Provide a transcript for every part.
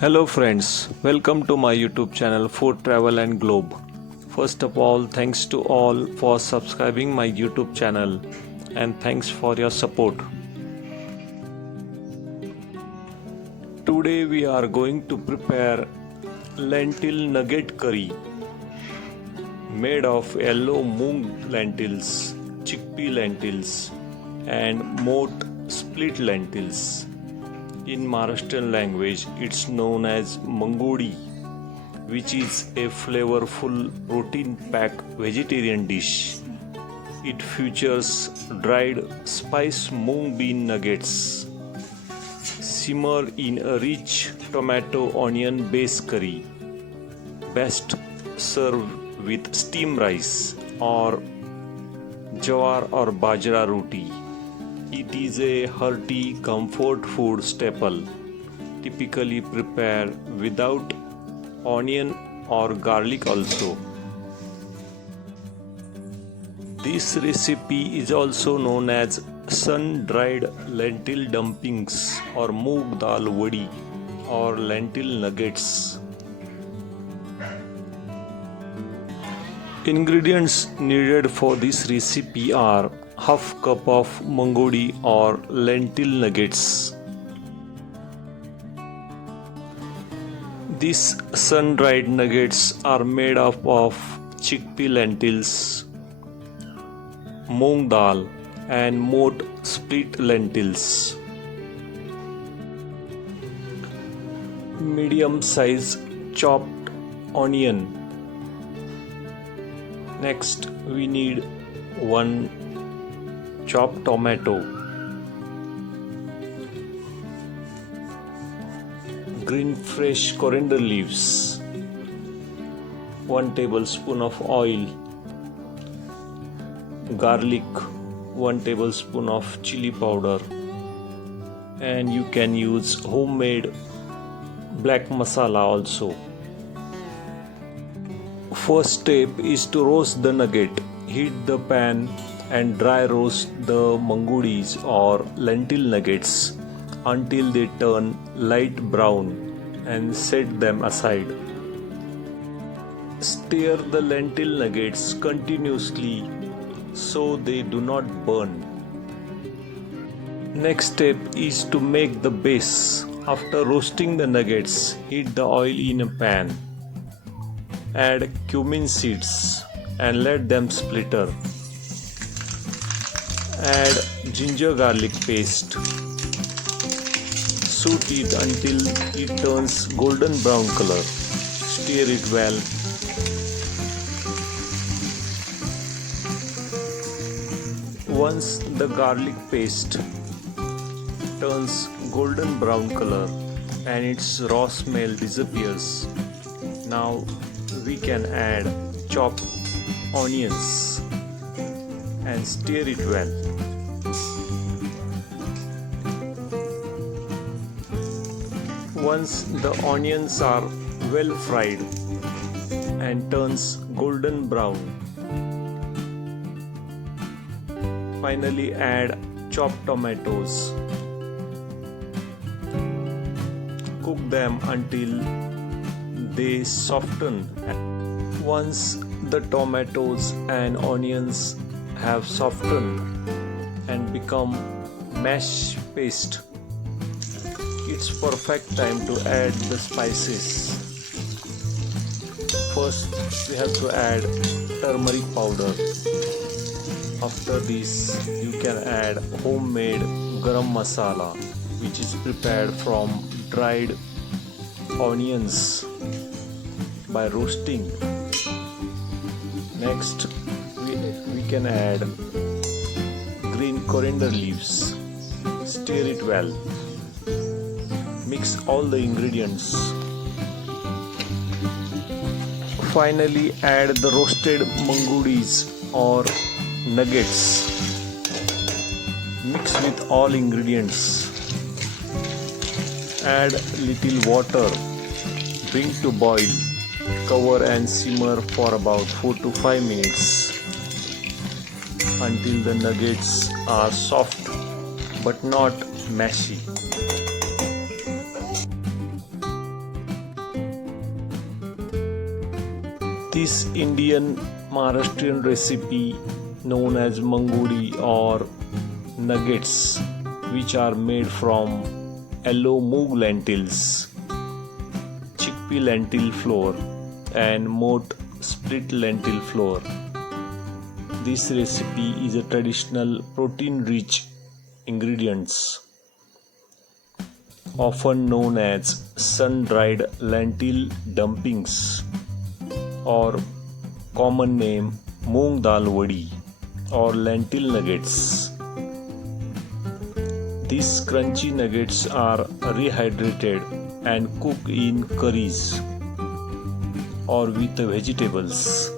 Hello friends, welcome to my YouTube channel Food Travel and Globe. First of all, thanks to all for subscribing my YouTube channel and thanks for your support. Today we are going to prepare Lentil Nugget Curry made of yellow mung lentils, chickpea lentils and moth split lentils. In Maharashtrian language, it's known as mangodi, which is a flavorful protein-packed vegetarian dish. It features dried spice mung bean nuggets, simmered in a rich tomato onion base curry. Best served with steamed rice or jawar or bajra roti. It is a hearty comfort food staple, typically prepared without onion or garlic also. This recipe is also known as sun-dried lentil dumplings or moong dal vadi or lentil nuggets. Ingredients needed for this recipe are half cup of mangodi or lentil nuggets. These sun-dried nuggets are made up of chickpea lentils, moong dal and moth split lentils. Medium size chopped onion. Next we need 1 chopped tomato, green fresh coriander leaves, 1 tablespoon of oil, garlic, 1 tablespoon of chili powder, and you can use homemade black masala also. First step is to roast the nugget. Heat the pan and dry roast the mangodis or lentil nuggets until they turn light brown and set them aside. Stir the lentil nuggets continuously so they do not burn. Next step is to make the base. After roasting the nuggets, heat the oil in a pan. Add cumin seeds and let them splitter. Add ginger garlic paste. Saute it until it turns golden brown color. Stir it well. Once the garlic paste turns golden brown color and its raw smell disappears, now we can add chopped onions and stir it well. Once the onions are well fried and turns golden brown, finally add chopped tomatoes. Cook them until they soften. Once the tomatoes and onions have softened and become mash paste, it's perfect time to add the spices. First we have to add turmeric powder. After this you can add homemade garam masala, which is prepared from dried onions by roasting. Next we can add green coriander leaves. Stir it well. Mix all the ingredients. Finally add the roasted mangodis or nuggets. Mix with all ingredients. Add little water. Bring to boil. Cover and simmer for about 4 to 5 minutes until the nuggets are soft but not mushy. This Indian Maharashtrian recipe known as mangodi or nuggets, which are made from yellow mung lentils, chickpea lentil flour and moth split lentil flour. This recipe is a traditional protein-rich ingredients, often known as sun-dried lentil dumplings or common name mung dal vadi or lentil nuggets. These crunchy nuggets are rehydrated and cooked in curries or with vegetables.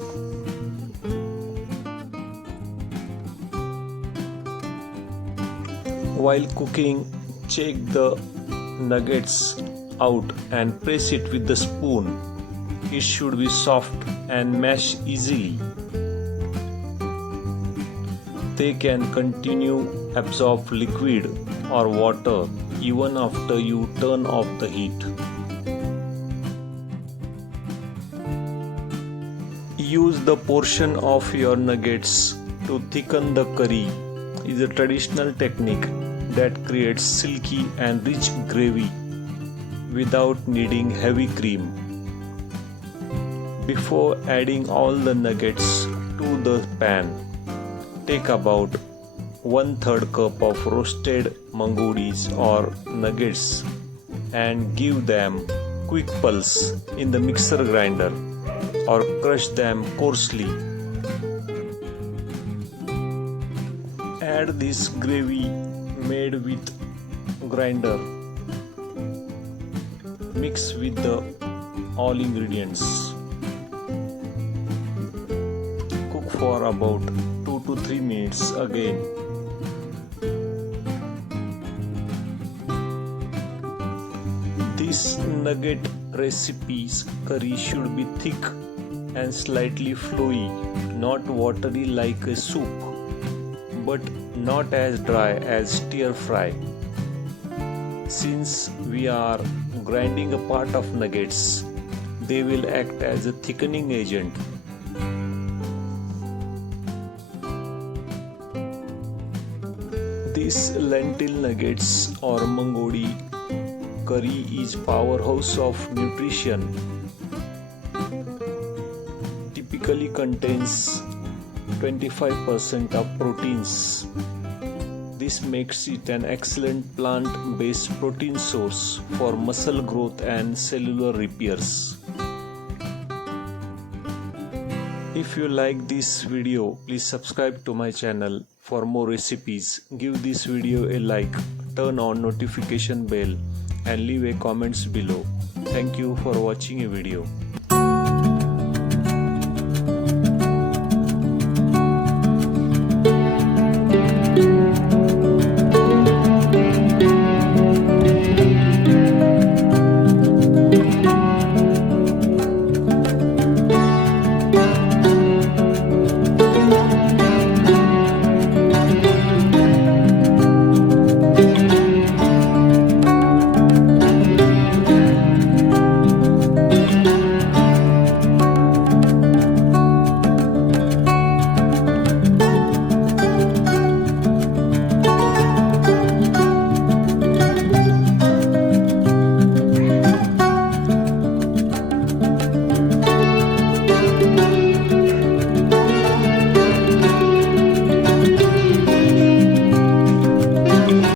While cooking, check the nuggets out and press it with the spoon. It should be soft and mash easily. They can continue absorb liquid or water even after you turn off the heat. Use the portion of your nuggets to thicken the curry. It is a traditional technique that creates silky and rich gravy without needing heavy cream. Before adding all the nuggets to the pan, take about 1/3 cup of roasted mangodis or nuggets and give them quick pulse in the mixer grinder or crush them coarsely. Add this gravy made with grinder. Mix with the all ingredients. Cook for about 2 to 3 minutes again. This nugget recipe's curry should be thick and slightly flowy, not watery like a soup, but not as dry as stir fry. Since we are grinding a part of nuggets, they will act as a thickening agent. This lentil nuggets or mangodi curry is powerhouse of nutrition. Typically contains 25% of proteins. This makes it an excellent plant-based protein source for muscle growth and cellular repairs. If you like this video, please subscribe to my channel for more recipes. Give this video a like, turn on notification bell and leave a comments below. Thank you for watching a video.